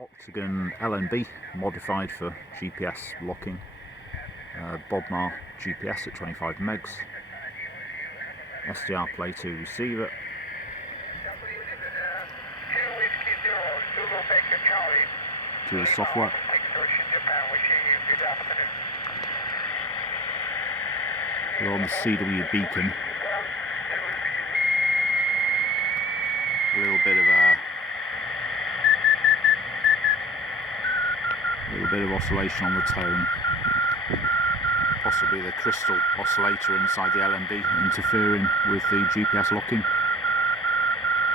Octagon LNB modified for GPS locking, Bodnar GPS at 25 megs, SDR Play 2 receiver, to the software, we're on the CW beacon, a little bit of oscillation on the tone, possibly the crystal oscillator inside the LNB interfering with the GPS locking.